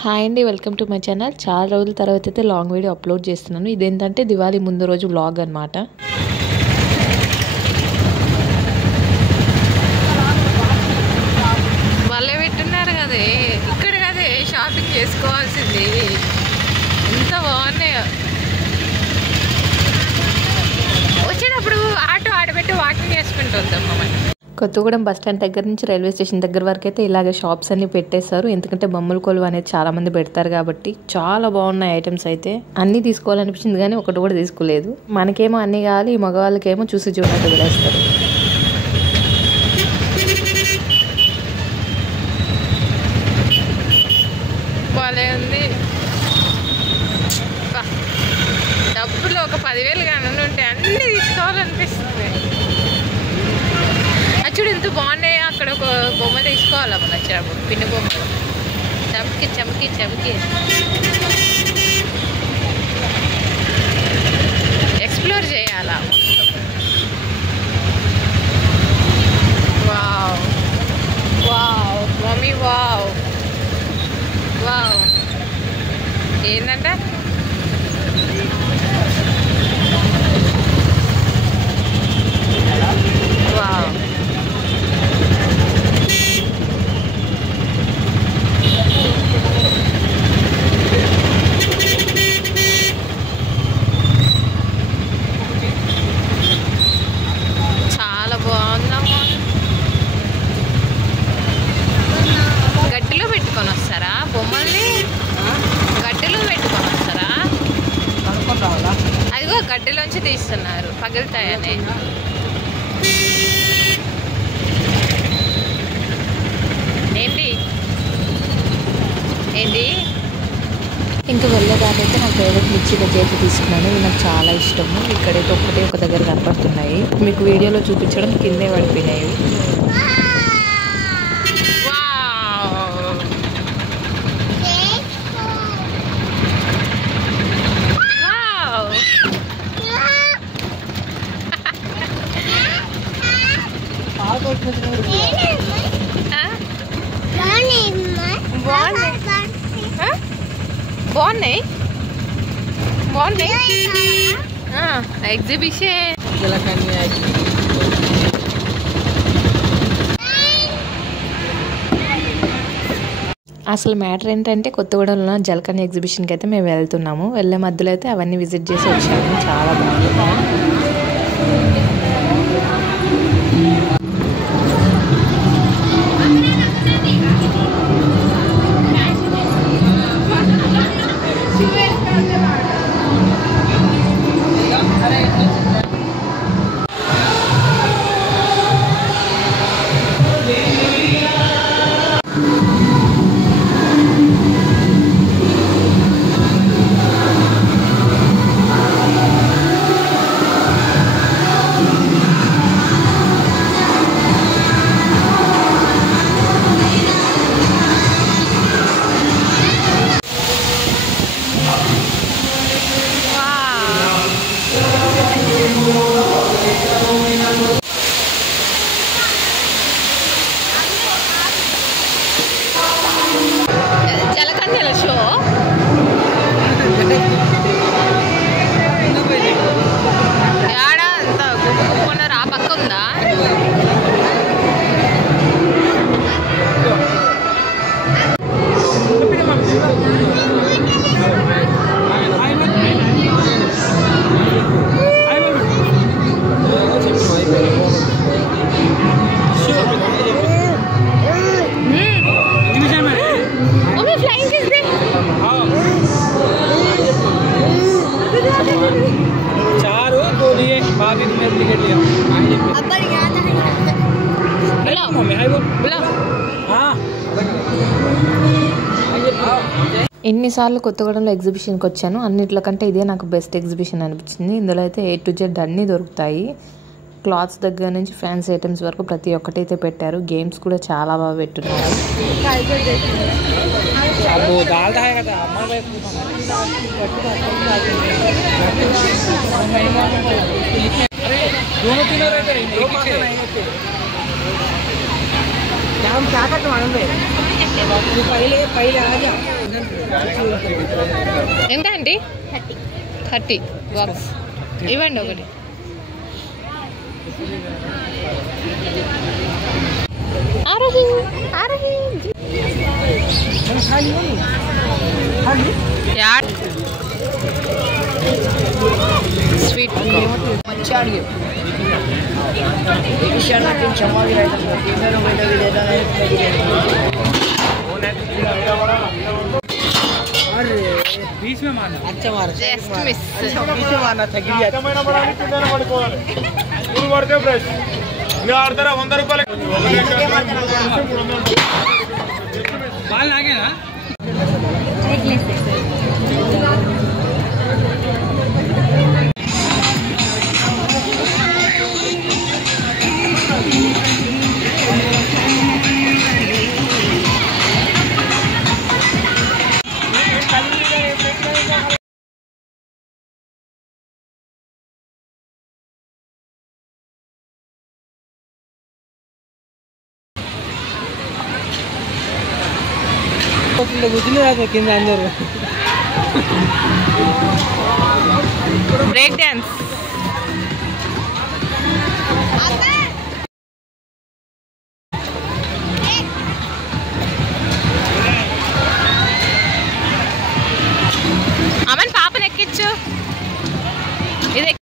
Hi అండి, welcome to my channel. చాలా రోజుల తర్వాత అయితే లాంగ్ వీడియో అప్లోడ్ చేస్తున్నాను. ఇదేంటంటే దివాళీ ముందు రోజు వ్లాగ్ అనమాట. వాళ్ళే పెట్టున్నారు కదే, ఇక్కడ కదే షాపింగ్ చేసుకోవాల్సింది. ఎంత బాగున్నాయో. వచ్చేటప్పుడు ఆటో ఆడబెట్టి వాకింగ్ చేసుకుంటూ వద్దాం మనం. కొత్తగూడెం బస్ స్టాండ్ దగ్గర నుంచి రైల్వే స్టేషన్ దగ్గర వరకు అయితే ఇలాగే షాప్స్ అన్ని పెట్టేశారు. ఎందుకంటే బొమ్మల కొలువు అనేది చాలా మంది పెడతారు కాబట్టి చాలా బాగున్నాయి ఐటమ్స్ అయితే. అన్ని తీసుకోవాలనిపించింది కానీ ఒకటి కూడా తీసుకోలేదు. మనకేమో అన్ని కావాలి, ఈ మగవాళ్ళకేమో చూసి చూడట్టు వదిలేస్తారు. బాలే ఉంది. డబ్బులు ఒక 10,000 కానీ ఉంటే అన్ని తీసుకోవాలనిపిస్తుంది. చూడు ఎంత బాగున్నాయి. అక్కడ ఒక బొమ్మ తీసుకోవాలా మనం వచ్చినప్పుడు, పిన్ని బొమ్మలు. చమ్కి చమ్కి చమ్కి ఎక్స్ప్లోర్ చేయాలా. Wow wow mummy, wow wow. ఏంటంటే వావ్, చాలా బాగుందమ్మా. గడ్డిలో పెట్టుకొని వస్తారా బొమ్మల్ని? గడ్డిలో పెట్టుకొని వస్తారా? అదిగో గడ్డిలోంచి తీస్తున్నారు, పగులుతాయని. ఏంటి ఏంటి ఇంకా వెళ్ళేదాకైతే నా ఫేవరెట్ మిర్చి బజ్జీ అయితే తీసుకున్నాను. ఇవి నాకు చాలా ఇష్టము. ఇక్కడైతే ఒకటే ఒక దగ్గర కనపడుతున్నాయి. మీకు వీడియోలో చూపించడం కిందే పడిపోయినాయి. బాగున్నాయి బాగున్నాయి. ఎగ్జిబిషన్ అసలు మ్యాటర్ ఏంటంటే కొత్తగూడెంలో జలకన్య ఎగ్జిబిషన్కి అయితే మేము వెళ్తున్నాము. వెళ్ళే మధ్యలో అయితే అవన్నీ విజిట్ చేసి వచ్చాము. చాలా బాగుంది. జలకన్యల షో యాడ అంత గుంపుకున్నారు. ఆ పక్క ఉందా? ఎన్నిసార్లు కొత్తగూడెంలో ఎగ్జిబిషన్కి వచ్చాను, అన్నిట్లకంటే ఇదే నాకు బెస్ట్ ఎగ్జిబిషన్ అనిపించింది. ఇందులో అయితే A to Z అన్నీ దొరుకుతాయి. క్లాత్స్ దగ్గర నుంచి ఫ్యాన్సీ ఐటమ్స్ వరకు ప్రతి ఒక్కటి అయితే పెట్టారు. గేమ్స్ కూడా చాలా బాగా పెట్టున్నారు. क्या करते ఎంత అండి? 30 బాక్స్ ఇవ్వండి ఒకటి. స్వీట్ बीच में मारना, अच्छा मार, जस्ट मिस, बीच में मारना था गिरी अच्छा मैंने बड़ा नहीं कितना ना पड़कोవాలి फुल वर्क फ्रेश मैं आडतारा 100 రూపాయలు बाल लागे ना కింద అందరు బ్రేక్ డాన్స్